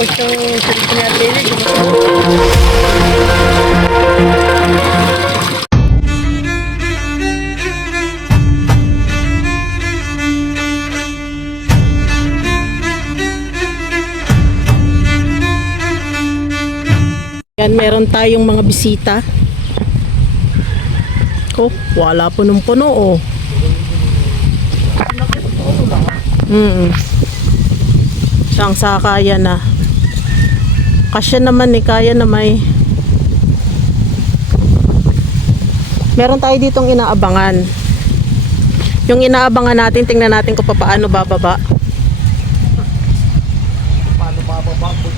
Tapos yung cellphone ni Ate Lily, Yan, meron tayong mga bisita. Oh, wala punong-puno oh. Mm Siyang sakaya na. Kasya naman eh, kaya na may... Meron tayo ditong inaabangan. Yung inaabangan natin, tingnan natin kung paano bababa. Paano bababa po?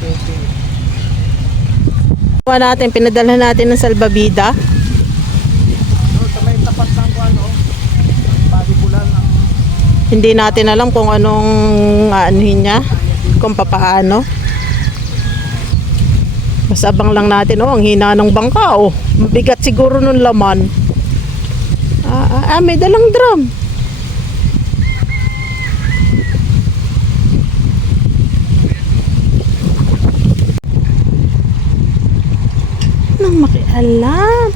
Kuha natin, pinadala natin ng salbabida. Ano, ang Hindi natin alam kung anong aanuhin niya, kung papaano. Mas abang lang natin, oh, ang hina ng bangka, oh. Bigat siguro nung laman. Ah, ah, ah, may dalang drum. Nang makialam.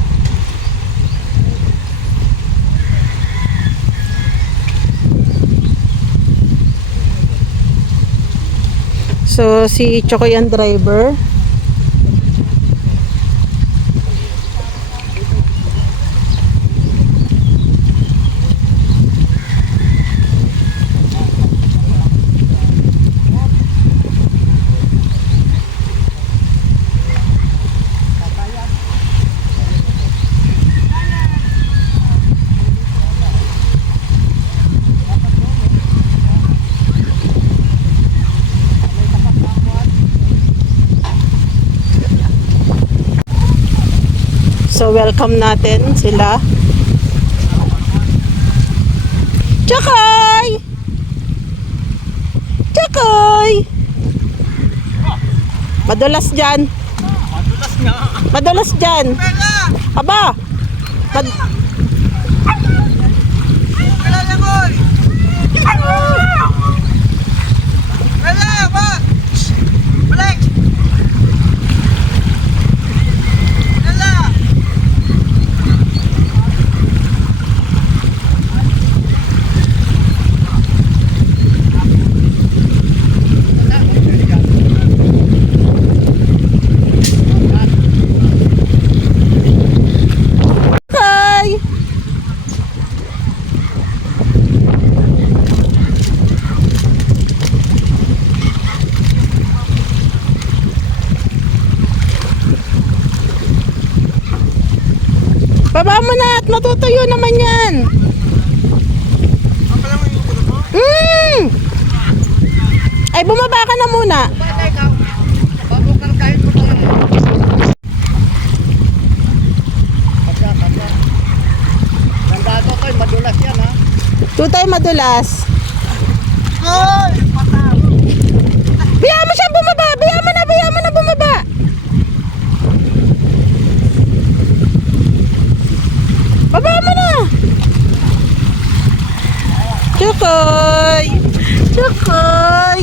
So, si Chokoy ang driver. So, welcome natin sila. Chokoy! Chokoy! Madulas dyan. madulas nga. Madulas dyan. Aba! Mad- Pela na boy! Pela! Ba! Balik! Pela! Hi! Baba mo na at matutuyo naman yan. Mm! Ay, bumaba ka na muna. Bata ikaw. Bago karkahin mo talaga. Kasya, kasya. Gandado ko, madulas yan ha. Tutay madulas. Goy! Patao! Biya mo siya bumaba! Biya mo na! Biya mo na bumaba! Baba mo na! Chukoy! Chukoy!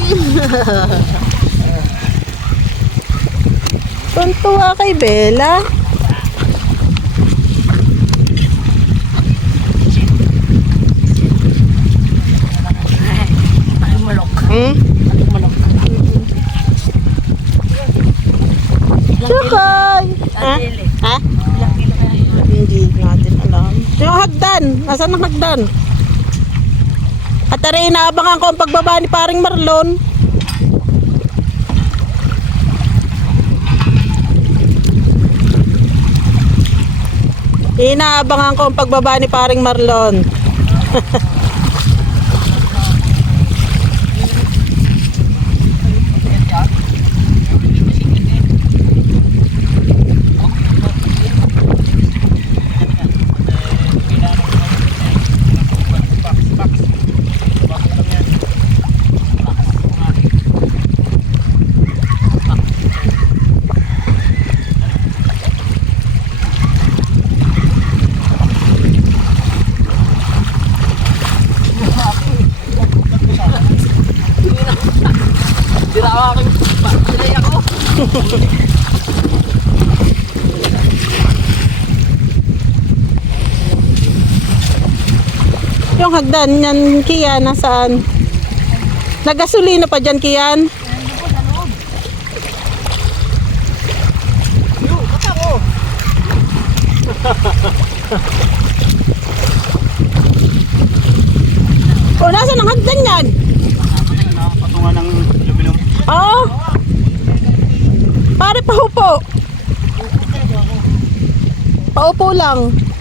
Tuntua kay Bella. Hmm? Chukoy! Ha? Ha? Hindi natin alam. Yung hagdan. Nasaan ang hagdan? At tara, inaabangan ko ang pagbaba ni paring Marlon. Inaabangan ko ang pagbaba ni paring Marlon. Yung hagdan yan, Kian, nasaan? Nagasolina pa dyan, Kian? O, nasaan ang hagdan yan? Patungan ng lubilong. Oo. Pare, pahupo. Paupo lang.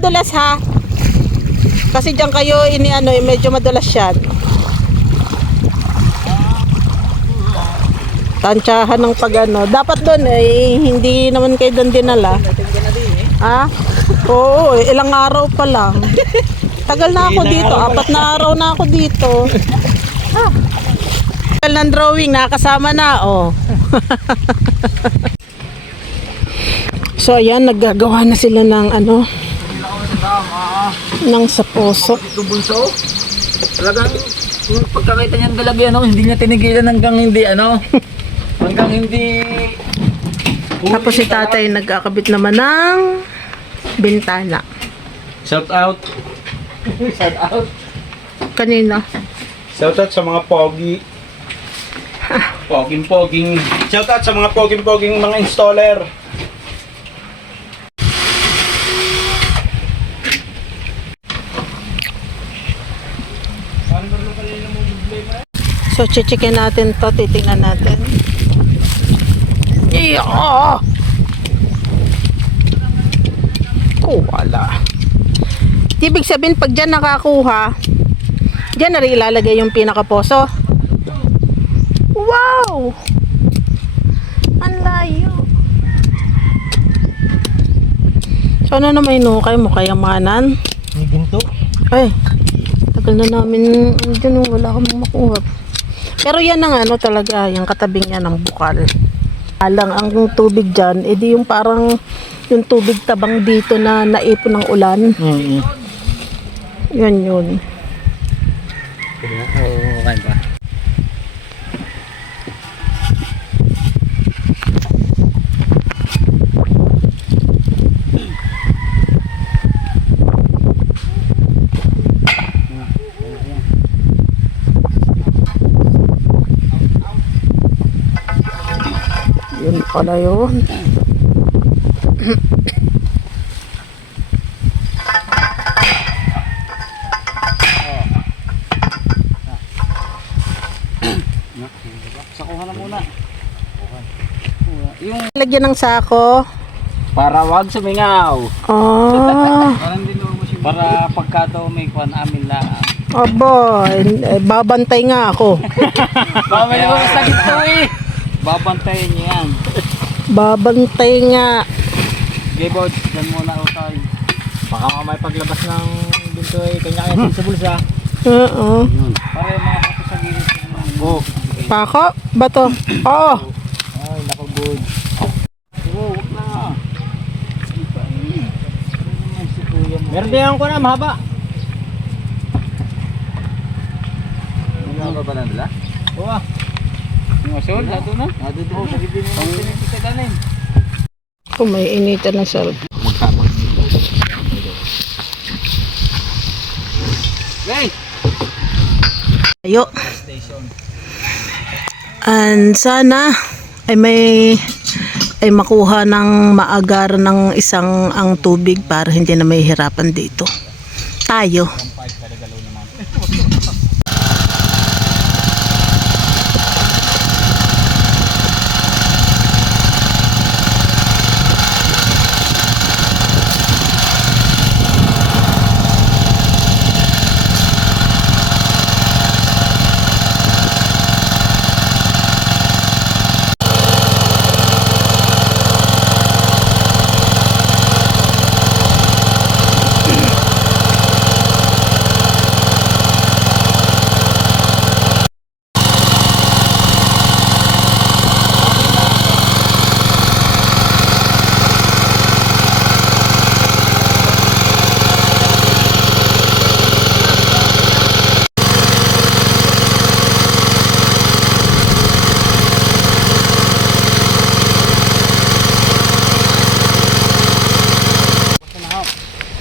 Madulas ha. Kasi diyan kayo ini ano, eh, medyo madulas yan. Tansyahan ng pag ano. Dapat doon eh, hindi naman kayo doon dinala. Ha? Oo, eh, ilang araw pa lang. Tagal na ako dito. Apat na araw na ako dito. Ha? Tagal ng drawing, nakasama na. Oh. so ayan, naggagawa na sila ng ano, ng sa puso. Ito bunso. Talagang yung pagkakita niyan galabi ano, hindi niya tinigilan hanggang hindi ano. hanggang hindi Tapos si tatay nagkakabit naman ng bintana. Shout out. Shout out. Kanina. Shout out sa mga pogi. Poging poging. Shout out sa mga poging poging mga installer. So, chichikin natin to. Titingnan natin. Iya! Oh, wala. Ibig sabihin, pag dyan nakakuha, dyan na rin ilalagay yung pinakaposo. Wow! Ang layo. So, ano naman inukay mo? Kayamanan? May ginto. Ay, tagal na namin, dyan, oh, wala kami makuha. Pero yan ang ano talaga, yung katabing yan ng bukal. Alang ang tubig dyan, edi yung parang yung tubig tabang dito na naipon ng ulan. Mm Yan yun. Oo, okay ba? Yun pala yun. Sakuha na muna. Yung Lagyan ng sako. para wag sumingaw. Din Para pagka daw may kwan amin lang. aba, eh, babantay nga ako. Mamaya mo sa gito eh. Babantayan niyo yan. Babantay nga. Okay, Bod, dyan muna ako tayo. Baka mamay paglabas ng dito eh, kanya-kanya sa bulsa. Oo. Para yung mga pato sa gilid. Oo. Pako? Bato? Oo. Ay, naku, Bod. Oo, wag na. Meron din ko na, mahaba. Mahaba ba na nila? Oo asul, nato na? Nato. Sa gilid mo ng pinagkitaganin. Kung may initan ng sarap. Hey! Ayo. And sana ay may ay makuha ng maagar ng isang ang tubig para hindi na may hirapan dito. Tayo.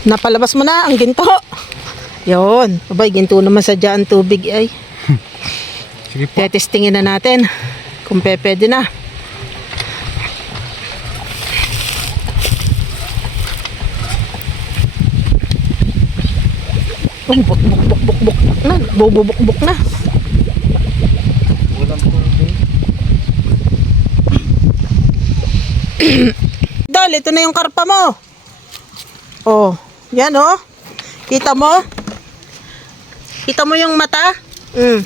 Napalabas mo na ang ginto. Yun. Abay, ginto naman sa dyan tubig ay. Sige po. Tetestingin na natin kung pe- pwede na. Oh, buk buk buk buk buk na. Bububuk buk na. Dol, ito na yung karpa mo. Oh, yan oh. Kita mo? Kita mo yung mata? Mm.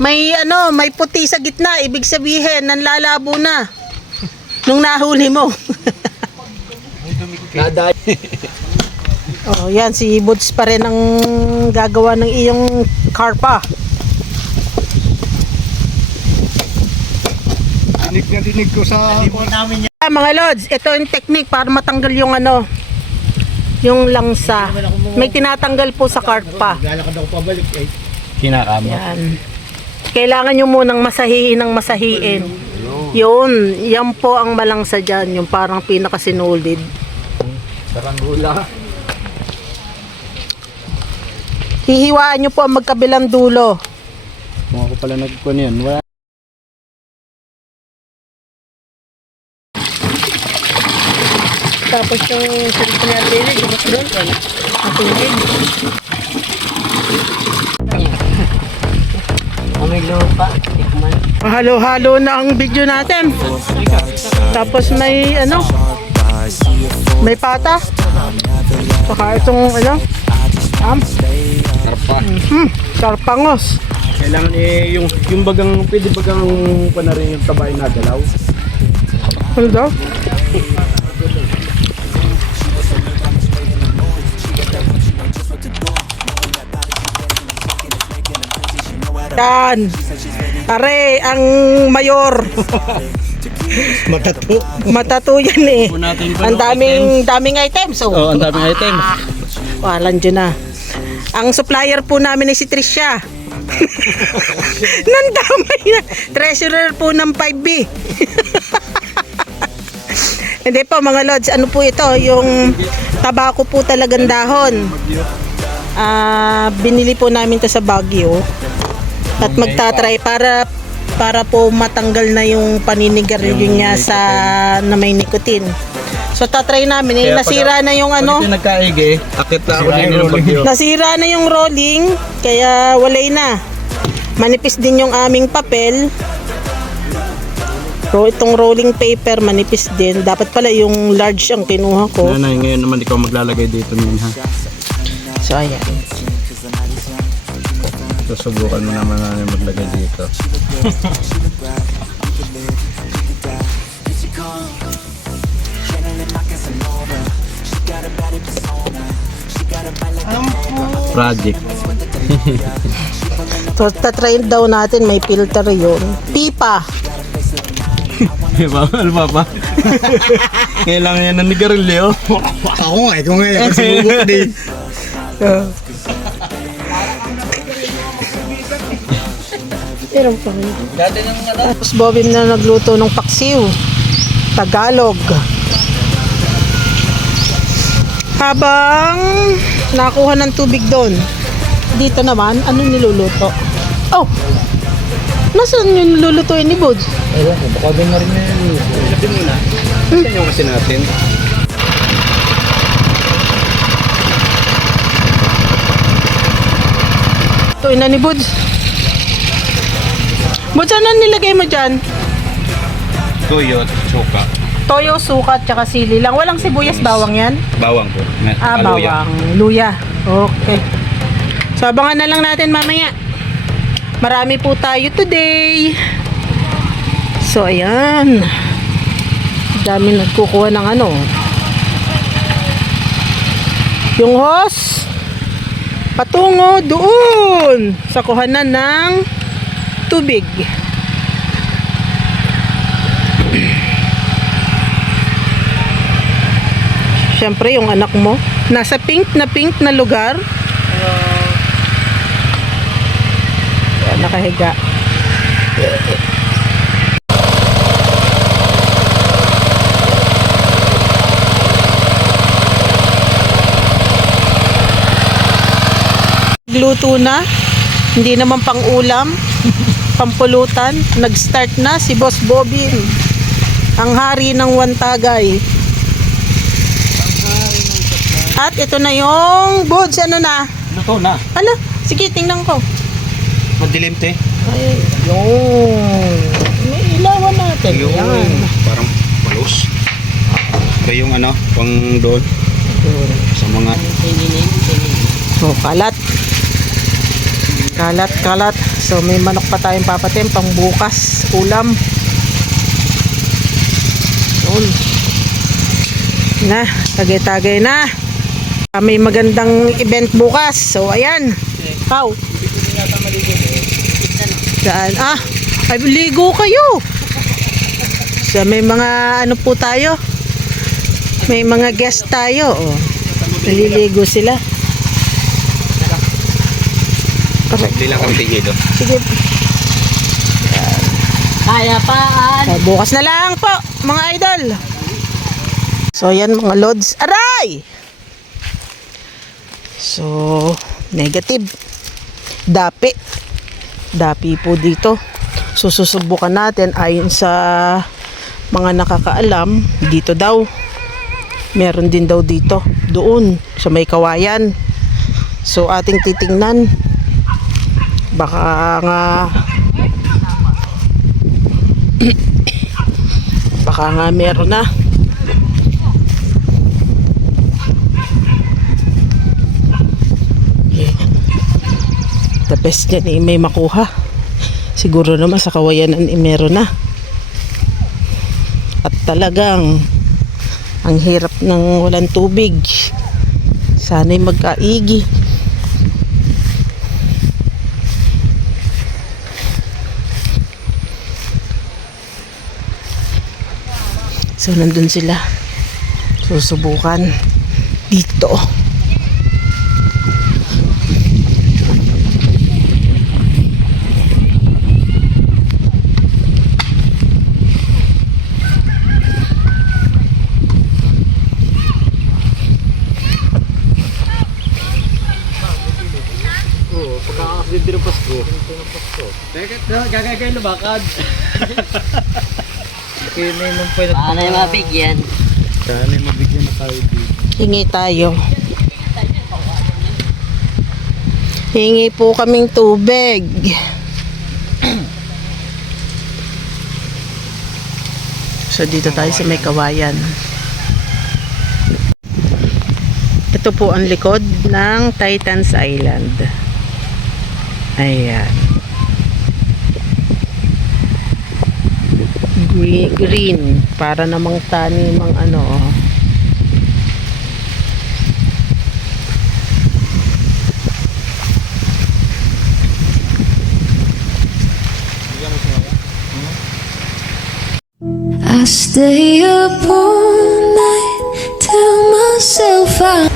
May ano, may puti sa gitna, ibig sabihin nanlalabo na. Nung nahuli mo. Oh, yan si Buds pa rin ang gagawa ng iyong karpa. Dinig na dinig ko sa... Ah, mga lods, ito yung technique para matanggal yung ano, yung langsa. May tinatanggal po sa karpa. Lalakad ako pabalik eh. Yan. Kailangan nyo munang masahiin ng masahiin. Yun, yan po ang malangsa dyan, yung parang pinakasinulid. Sarangula. Hihiwaan nyo po ang magkabilang dulo. Kung ako pala nagkuhan yan, wala. Tapos yung sirito na dinig, tapos doon, natulid. May lupa. Tikman. Halo-halo na ang video natin. Tapos may ano, may pata. Saka itong ano, am, Karpa. hmm, karpangos. Kailangan eh, yung, yung bagang, pwede bagang pa na rin yung tabay na dalaw. Ano daw? Yan. Are, ang mayor. Matato. Matato yan eh. Ang daming daming items. So, Oh, ang daming item. Walan dyan na. Ang supplier po namin ay si Trisha. Nandamay na. Treasurer po ng 5B. Hindi po mga lods, ano po ito? Yung tabako po talagang dahon. Ah, binili po namin to sa Baguio. At magtatry para para po matanggal na yung paninigarilyo niya sa na may nicotine. So tatry namin, eh, nasira na yung ano. Pag ito nagkaigi, akit na ako din yung bagyo. Nasira na yung rolling, kaya walay na. Manipis din yung aming papel. So, itong rolling paper, manipis din. Dapat pala yung large ang kinuha ko. Nanay, ngayon naman ikaw maglalagay dito niyan ha. So, ayan. Susubukan mo naman namin maglagay dito. Project. So, tatry daw natin, may filter yun. Pipa. Diba? Ano ba pa? Kailangan yan ng nigarilyo. Ako nga, ikaw nga yung pagsubok din. Meron pa rin. Dati ng ano. Tapos Bobby na nagluto ng paksiw. Tagalog. Habang nakuha ng tubig doon. Dito naman, ano niluluto? Oh! Nasaan yung lulutuin ni Bud? Ewan ko, baka din na rin na yun. Sabi muna. Yan yung kasi natin. Tuin na ni Bud. Bud, saan na nilagay mo dyan? Tuyot, suka. Toyo, suka, tsaka sili lang. Walang sibuyas, bawang yan? Bawang po. Ah, bawang. Luya. Okay. So, abangan na lang natin mamaya. Marami po tayo today. So, ayan. Dami nagkukuha ng ano. Yung hose, patungo doon sa kuhanan ng tubig. Siyempre, yung anak mo, nasa pink na pink na lugar. Ayan, nakahiga. Luto na. Hindi naman pang ulam. Pampulutan. Nag-start na si Boss Bobin. Ang hari ng Wantagay. At ito na yung buds. Ano na? Luto na. Ala, sige, tingnan ko. Madilim te. Ay, yun. May ilawan natin. Yan. Parang palos. Ito yung ano, pang doon. Sa mga Oh, kalat. Kalat, kalat. So, may manok pa tayong papatim pang bukas. Ulam. Yun. Na, tagay-tagay na. Ah, May magandang event bukas. So, ayan. Pau. Saan? Ah, ay, ligo kayo. So, may mga ano po tayo. May mga guest tayo. Oh. Naliligo sila. Hindi lang kami tigil. Sige. Kaya paan. So, bukas na lang po, mga idol. So, yan mga lods. Aray! So, negative. Dapi. Dapi po dito. So, susubukan natin ayon sa mga nakakaalam. Dito daw. Meron din daw dito. Doon, sa may kawayan. So, ating titingnan. Baka nga Baka nga meron na. Yeah. The best niyan eh, may makuha. Siguro naman sa kawayanan eh, meron na. At talagang ang hirap ng walang tubig. Sana'y magkaigi. So, nandun sila. Susubukan dito. Oo, pagkakasin din ng Pasko. Gagagay lumakad. Kaya na yung pwede. Ano yung mabigyan? Kaya may mabigyan na tayo dito. Hingi tayo. Hingi po kaming tubig. So dito tayo sa may kawayan. Ito po ang likod ng Titans Island. Ayan. Green, para namang tani mang ano oh. I stay up all night, tell myself I